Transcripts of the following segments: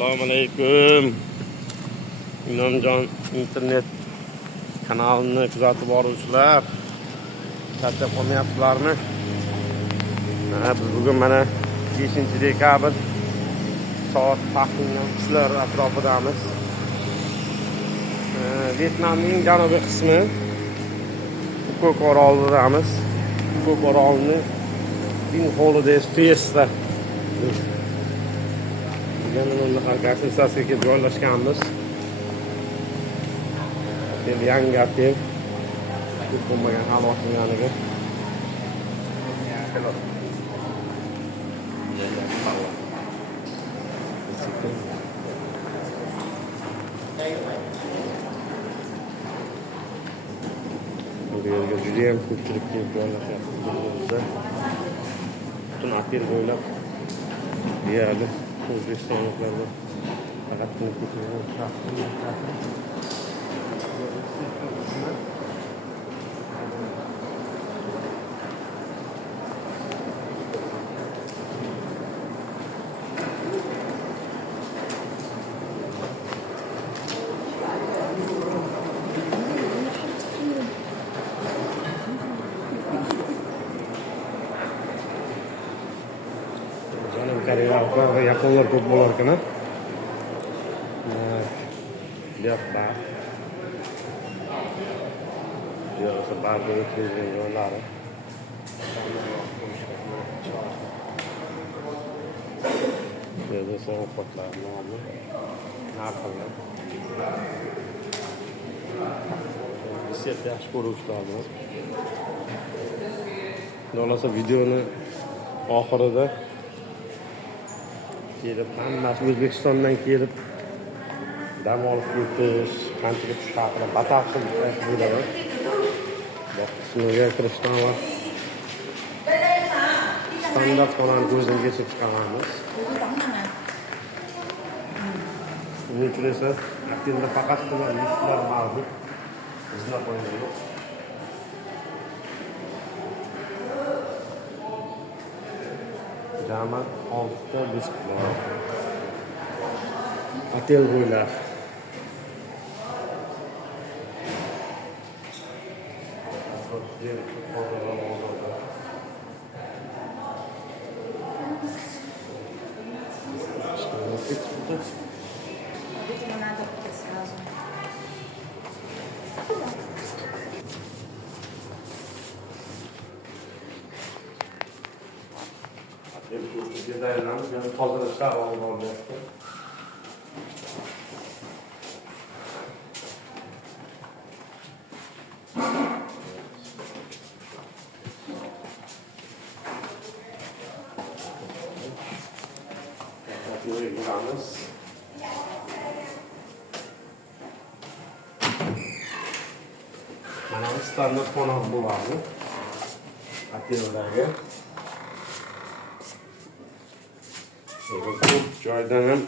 Assalomu alaykum. Inomjon internet kanalini kuzatib boruvchilar. Charchab qolmayapsizlarmi? Biz bugun mana 5-dekabr soat taxminan 3lar atrofidamiz. Vyetnamning janubiy qismi Phuket orolidamiz. Phuket orolini Bin Holidays Fiesta degan gazetasiga kelib joylashganmiz. Yangi otel ko'p bo'lmagan hali ochilganiga. Bu yerga juda ham ko'pchilik kelib joylashyapti. Butun otel bo'ylab deyarli O'zbekistonliklarda faqat yaqinlar ko'p bo'lar ekan. Yo'qda. Yo'qsa barcha o'tkazgan joylari. Yerda ovqatlar nomi, narxlar. Siz yaxshi ko'ruvchilarmiz. Bo'lmasa videoni oxirida kelib hammasi O'zbekistondan kelib dam olib ketish, qanchaga tush haqida batafsil aytib beraman. Qismiga kirishdan avval standart xonani ko'zdan kechirib chiqaramiz. Buning uchun esa otelda faqatgina liftlar mavjud. Bizlar qo'yilgan yo'q. Jami 6 ta lift bor. Otel bo'ylab tozalashlar olyapti. Mana bu standart xona bo'ladi. Otellarga ko'p joydan ham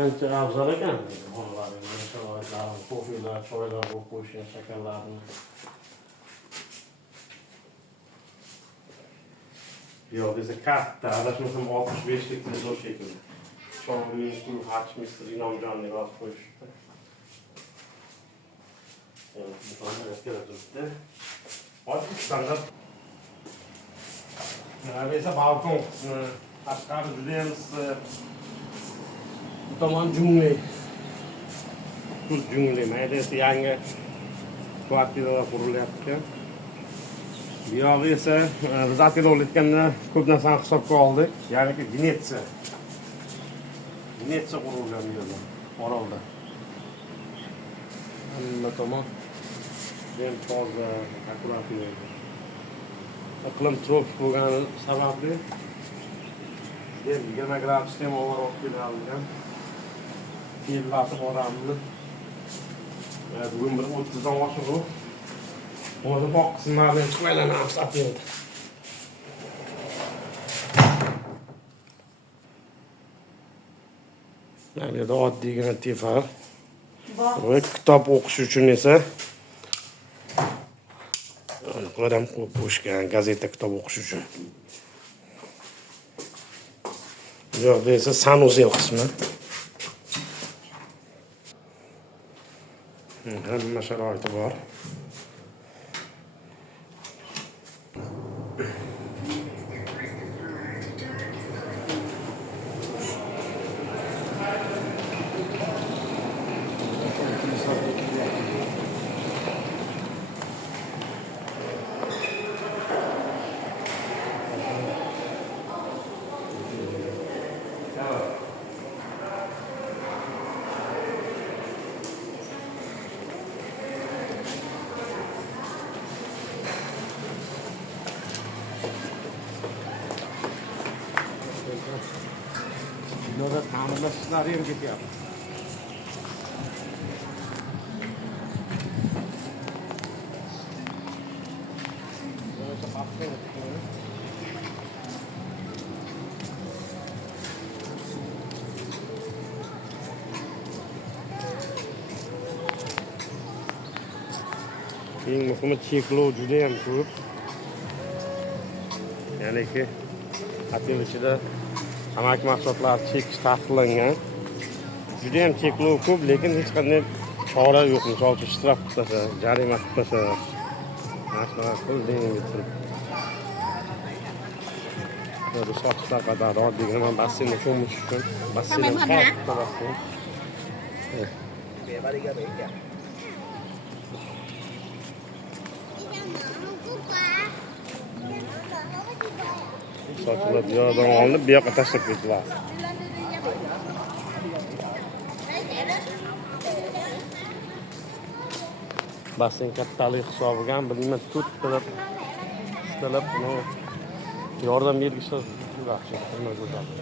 ancha afzal ekan. Xonalarni, sharoitlarni, ko'chalar, choylar bo'lib qo'yishgan shakarlarni. Yo'q, desa katta, adashmasam 65 lik tezor shekilli. Choyning suv hachmisi Inomjonni yozib qo'yishdi. Bu xona keladi. Oddiy standart. Mana esa balkon tashqari juda ham bu tomon jungli. Kuz jungli. Mayda esa yangi kvartiralar qurilyapti. Bu yog'i esa biz otel olayotganda ko'p narsani hisobga oldik. Ya'ni Venetsiya qurilgan bu yerda, orolda. Hamma tomon ham toza, akkuratli. Iqlim tropik bo'lgani sababli 20 gradusda ham havo olib keladigan. Kellatib boramiz. Bugun bir 30 dan oshiqu. Hozir boq qismlardan chiqaylanamiz otelda. Bu yerda oddiygina tefa. Va kitob o'qish uchun esa aniqlar qo'yib qo'yishgan, gazeta kitob o'qish uchun. Bu yoqda esa sanuzel qismi. Hamma sharoiti bor. Burada ta'mirlash ishlari ham ketyapti. Eng muhimi cheklov juda ham ko'p. Ya'niki otel ichida tamaki mahsulotlari chekish taqiqlangan. Juda ham cheklov ko'p, lekin hech qanday chora yo'q. Misol uchun shtraf qilsa, jarima qilsa, narsalar qilding deb. Bu soatlar qadar oddiy mana basseynga cho'mish uchun. Basseyn katta basseyn. Sochlar bu yoqdan olinib, bu yoqqa tashlab ketiladi. Basseyn kattaligi hisobiga ham bilmayman, to'rttalab, uchtalab buni yordam bergishlar yaxshi, xizmat ko'rsatadi.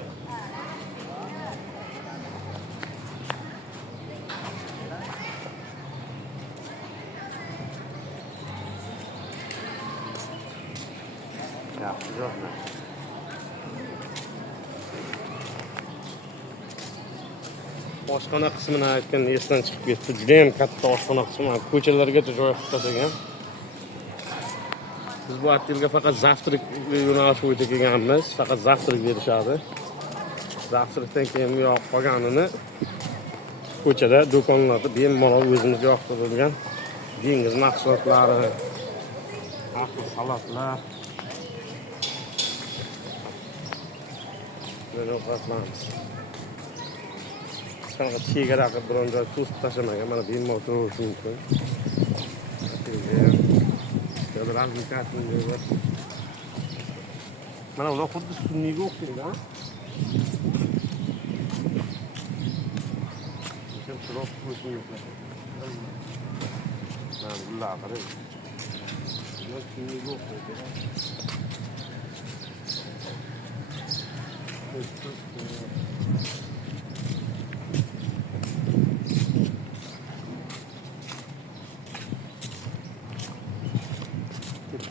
Yaxshi joy. Oshxona qismini aytgan esdan chiqib ketdi. Juda ham katta oshxona qismi. Ko'chalargacha joy qilib tashlagan. Biz bu otelga faqat zavtrak yo'nalish bo'yicha kelganmiz. Faqat zavtrak berishadi. Zavtrakdan keyin bu yoq qolganini ko'chada, do'konlarda bemalol o'zimizga yoqtirilgan dengiz mahsulotlari, aql salatlar böyle ovqatlanamiz. Qanaqa chegara qilib biron joy to'sib tashlamagan, mana bemalol turish mumkin. Mana ular xuddi sunniga o'xshaydi, ha? Sen turib qo'yishing yo'q. Mana bular qarang. Ular sunniga o'xshaydi.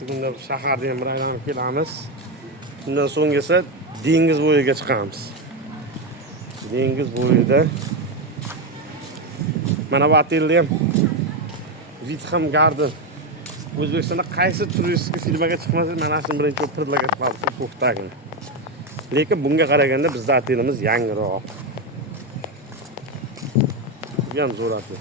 Bunda shaharda ham bir aylanib kelamiz. Bundan so'ng esa dengiz bo'yiga chiqamiz. Dengiz bo'yida mana bu otelda ham Vitham Garden. O'zbekistonda qaysi turistik filmga chiqmasa, mana shu birinchi o'tirlarga chiqadi, to'xtagin. Lekin bunga qaraganda bizning otelimiz yangiroq. Bu ham zo'r otel.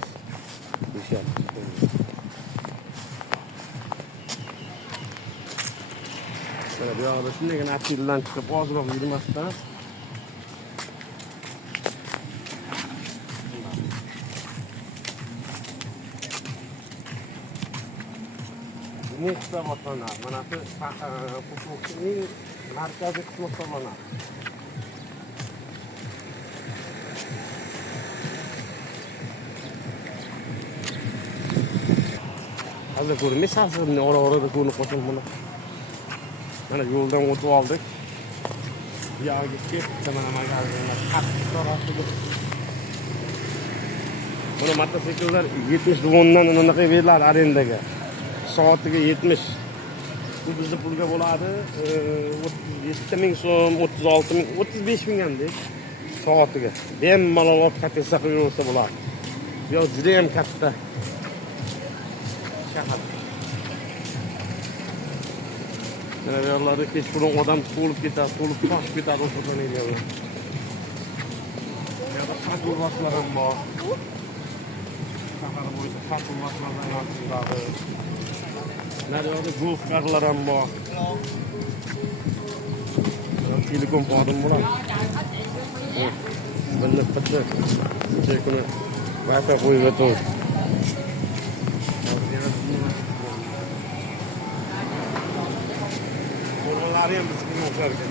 Mana bu yoqda shundagina oteldan chiqib ozroq yurmasdan Nexta hisoblanadi. Mana shu Qo'qonning markaziy qismi hisoblanadi. Hozir ko'rmaysiz, ora-orada ko'rinib qolsin buni. Mana yo'ldan o'tib oldik. Bu yoqqa ketdi, mana magazinlar qattiq tarafida. Buni mototsikllar 70 wondan unaqa beriladi arendaga. Soatiga 70. Bu bizda pulga bo'ladi 37 ming so'm, 36 ming, 35 ming hamdek soatiga. Bemalol olib qattiq qilib yursa bo'ladi. Bu yoq juda ham katta shahar. Mana bu yerlarda kechqurun odam to'lib ketadi, to'lib toshib ketadi o'qituvchilar. Yana shagul voslar ham bor. safari bo'yicha favquloddalardan aylantiriladi. Naryoqda golf karlar ham bor. Telekom xodim bo'ladi. Bunda bitta kuni Wi-Fi qo'yib o'tdim. Qo'rg'onlari ham bizga o'xshar ekan.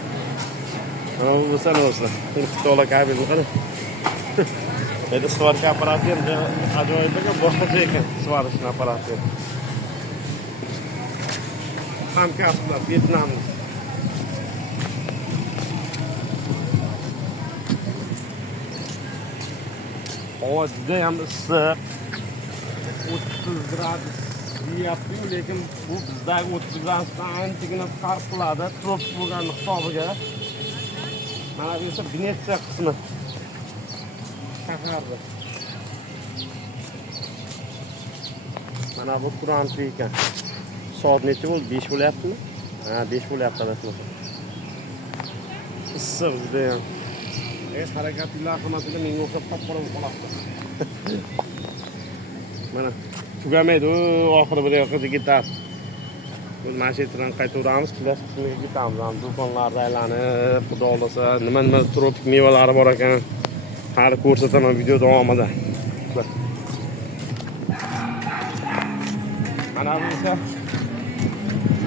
Mana bu bo'lsa nima bo'lsa, to'la kabel qara. Endi svarka apparati ham ajoyib ekan, boshqacha ekan svarish apparati. Hamkasblar Vyetnam. Havo juda ham issiq. 30 gradus deyapti, lekin bu bizdagi 30 gradusdan anchagina farq qiladi. Tropik bo'lgan hisobiga. Mana bu esa Venetsiya qismi. Shaharda. Mana bu Kurantli ekan. Soat necha bo'ldi? 5 bo'lyaptimi? Ha, 5 bo'lyapti adashmasam. Issiq juda ham. Harakatlar qilmasida menga o'xshab qop-qora bo'lib qoladi. Mana tugamaydi, oxiri bir yoqqa ketadi. Biz mashinani qaytaveramiz, plyaj qismiga ketamiz. Do'konlarda aylanib, xudo xolasa, nima tropik mevalari bor ekan. Hali ko'rsataman video davomida. Mana bu esa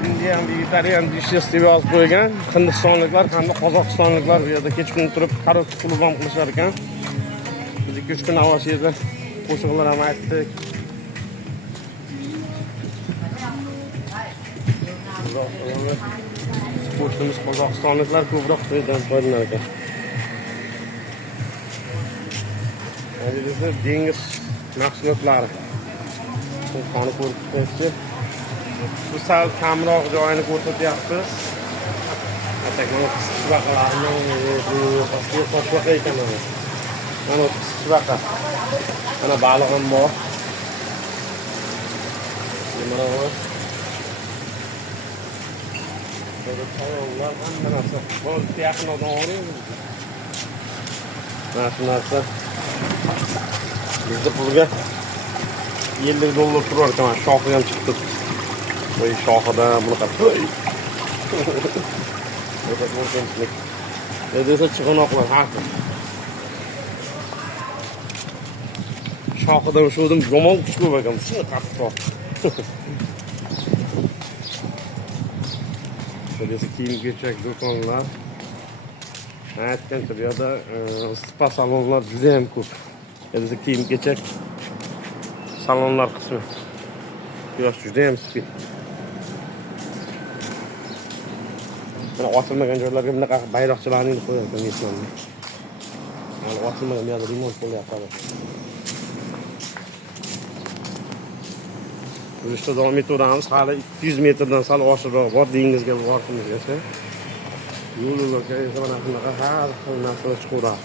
Indian vegetarian dishes deb yozib qo'ygan. Hindistonliklar hamda Qozog'istonliklar bu yerda kechqurun turib karaoke klub ham qilishar ekan. Biz 2-3 kun avval yerda qo'shiqlar ham aytdik. Sportimiz Qozog'istonliklar ko'proq to'ydan foydalanar ekan. Endi esa dengiz mahsulotlari. Bu qoni ko'rib turibdi. Bu sal kamroq joyini ko'rsatyapmiz. Atak mana qisqichbaqalarni bu qisqichbaqa ekan mana. Mana qisqichbaqa. Mana baliq ham bor. Mana bu. Burada hayvanlar hamma narsa. Bol yaqindan olamiz. Mana shu narsa. Bizda pulga $50 turar ekan. Shoxi ham chiqib turibdi. Voy shoxida bunaqa. Endi chiqinoqlar haqi. Shoxida o'shodim yomon kuch ko'p ekan. Shuni qattiq. Burası kiyim-kechak do'konlar. Aytgancha bu yerda spa salonlar juda ham ko'p. Endi kiyim-kechak salonlar qismi. Quyosh juda ham sipit. Mana ochilmagan joylarga bunaqa bayroqchalarni qo'ygan Vyetnamda. Mana ochilmagan bu yerda remont qilyapti. Yurishda davom etaveramiz. Hali 200 metrdan sal oshiqroq bor dengizga borishimizgacha. Yo'llarga esa mana shunaqa har xil narsalar chiqaveradi.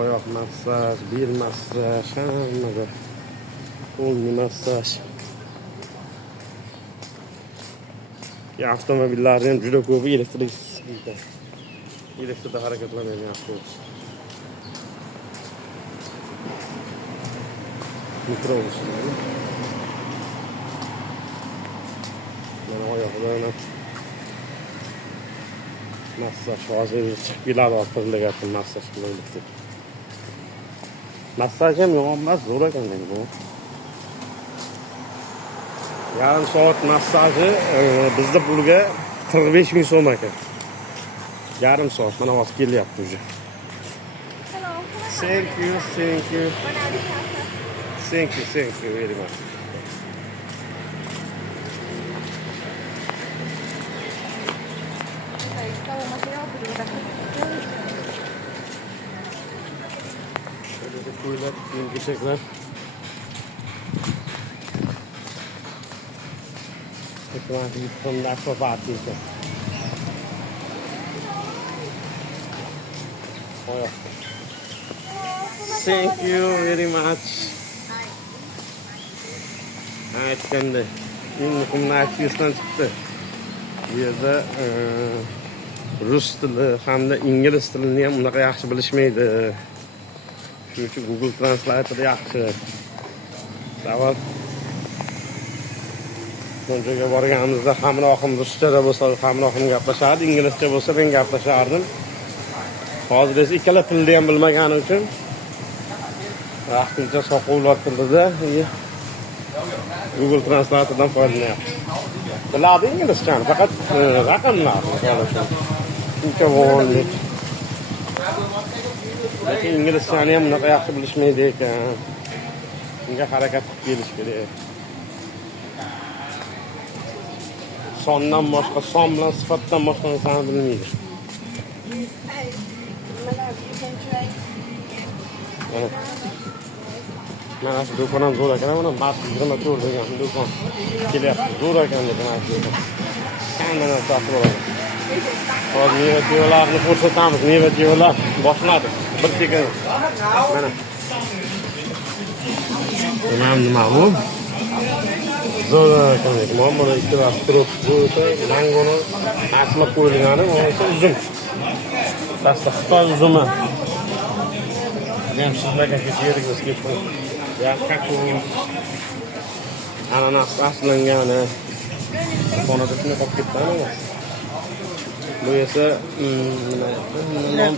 Oyoq massaj, bel massaj, hammaga qo'l massaj. Avtomobillarni ham juda ko'p elektrik ekan. Elektrda harakatlanadigan avtobus. Mikrobus. Mana oyoqlarni massaj hozir chiqib keladi orqaga massaj qilyapti. Massaj ham yomon emas, zo'r ekan bu. Yarim soat massaji bizda pulga 45 ming so'm ekan. Yarim soat mana hozir kelyapti uje. Thank you. Thank you very much. Ko'ylak, kiyim-kechaklar. Otomatik fonda akrobat ekan. Thank you very much. Aytganda muhimni aytishdan chiqdi. Bu yerda rus tili hamda ingliz tilini ham unaqa yaxshi bilishmaydi. Shuning uchun Google Translator yaxshi. Avval bunchaga borganimizda hamrohim ruschada bo'lsa hamrohim gaplashardi, inglizcha bo'lsa men gaplashardim. Hozir esa ikkala tilni ham bilmagani uchun vaqtincha soqovlar tilida Google Translatordan foydalanyapti. Biladi inglizchani, faqat raqamlarni shuncha vo'nlik. Lekin inglizchani ham bunaqa yaxshi bilishmaydi ekan. Bunga harakat qilib kelish kerak. Sondan boshqa, son bilan sifatdan boshqa narsani bilmaydi. Mana shu do'kon ham zo'r ekan, mana Mars 24 degan do'kon kelyapti. Zo'r ekan lekin aytdim. Qanday narsa bo'ladi? Hozir meva-chevalarni ko'rsatamiz. Meva-chevalar boshladi. Bir tekin. Mana. Nima bu? Zo'r ekan lekin mana ikkalasi turib, bo'lsa mangoni aslab qo'yilgani, bo'lsa uzum. Pastda Xitoy uzumi. Men sizlarga kerakmas ketdim. Ya kakao. Ananas aslangani. Xonada shuni qolib ketdi. Bu esa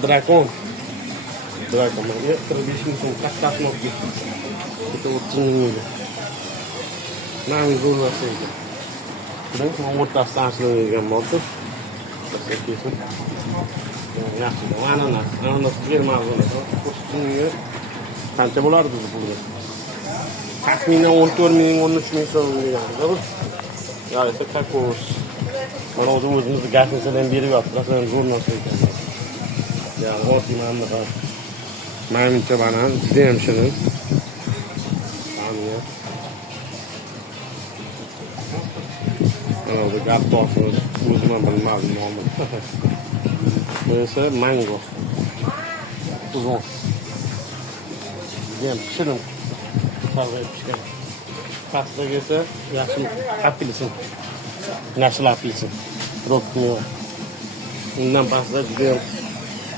drakon. Drakonga 45 ming kattasi olib ketdi. Bitta 30 ming edi. Mana zo'rlasa ekan. Bundan o'rtasida aslangan bo'ldi. Kesin. Yaxshi, ananas bermadi. Qancha bo'lardi bu pulga? Taxminan 14 ming, 13 ming so'm degan. Ya esa kakos. Mana o'zimizni gazetadan berib yotibmiz, zo'r narsa ekan. Ya, oddiy mana menimcha banan juda ham shirin. Mana bu gaptosi o'zim ham bilmadim nomini. Bu esa mango. Uzun. Judayam shirin. Tavga pishgan. Pastdagi esa yaxshi apelsin. Nasl apelsin. Rotmeva. Undan pastda judayam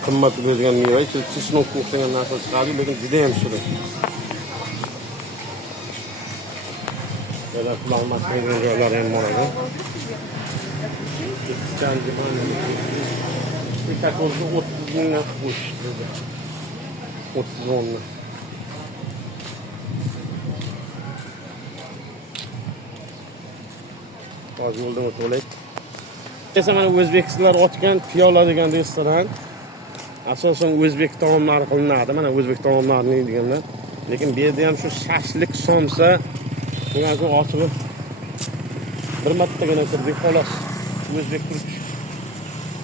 qimmat bo'lgan meva. Chesnok o'xshagan narsa chiqadi, lekin judayam shirin. Böyle kullanmak mümkün joylar ham bor edi. Birkaç oldu 30 mingdan qo'shdi. 30 o'nni. Hozir yo'ldan o'tib olaylik. Esa mana o'zbekistonlar ochgan piyola degan restoran. Asosan o'zbek taomlari qilinadi. Mana o'zbek taomlarini deganlar. Lekin bu yerda ham shu shashlik somsa bundan so'ng ochilib bir martagina kirdik xolos. O'zbek turk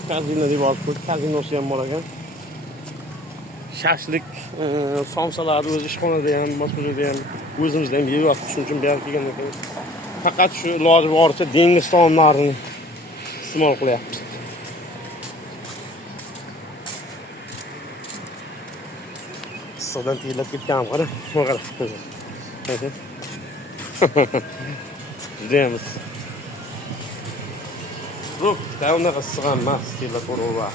kazino deb olib qo'ydik. Kazinosi ham bor ekan. Shashlik somsalarni o'z ishxonada ham, boshqa joyda ham o'zimizda ham yeyapmiz. Shuning uchun bu yerga kelgandan keyin faqat shu iloji boricha dengiz taomlarini iste'mol qilyapmiz. Issiqdan tiyilib ketgan qara. Qara. Judayam issiq. Ruh, unaqa issiq emas, tiyilib ko'raver.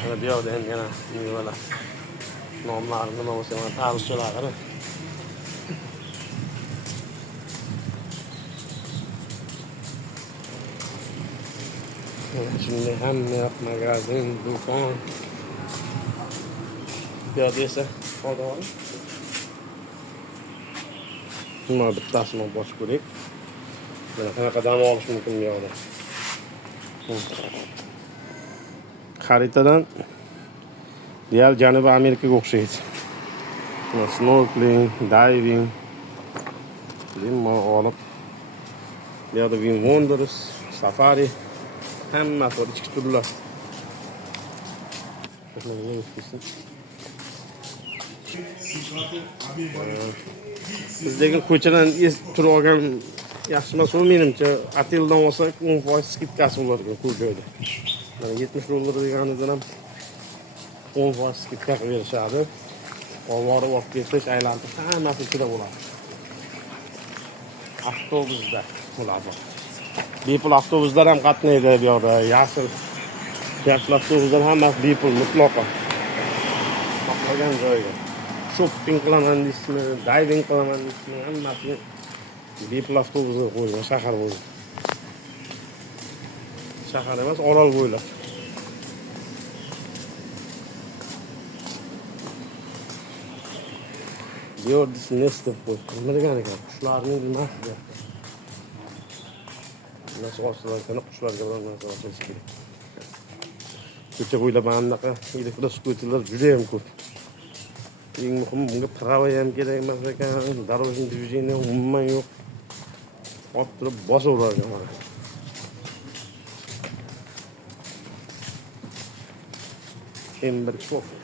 Mana bu yerda ham yana mevalar. Nomlari nima bo'lsa mana tarixchilar qara. Shunday hamma yoq magazin, do'kon. Bu yerda esa xodor. Nima bittasini ochib ko'ring. Mana qanaqa dam olish mumkin bu yerda. Xaritadan deyal Janubiy Amerikaga o'xshaydi. Snorkeling, diving, limmo olib. Bu yerda Wim Wonders, safari, hamma bor ichki turlar. Bizdagi ko'chadan turib olgan yaxshi emas, menimcha oteldan olsak 10% skidkasi bo'lar ekan ko'p joyda. Mana $70 deganidan ham 10% skidka qilib berishadi. Olvorib olib ketish, aylantirish hammasi ichida bo'ladi. Avtobusda bo'ladi. Bepul avtobuslar ham qatnaydi bu yerda. Yashil avtobuslar hammasi bepul mutlaqo. Xohlagan joyga. shopping qilaman deysizmi, diving qilaman deysizmi, hammasini bepul avtobusga qo'ygan shahar bo'ylab. Shahar emas, Orol bo'ylab. Bird's nest deb qo'yibdi. Nima degan ekan? Qushlarning nimasi? Nasib ostida ekan, qushlarga bilan narsa ochilish kerak. Ko'cha bo'ylab anaqa elektroskooterlar juda ham ko'p. Eng muhimi bunga prava ham kerak emas ekan, дорожный движение umuman yo'q. Olib turib bosaveradi mana. Kimber ko'p.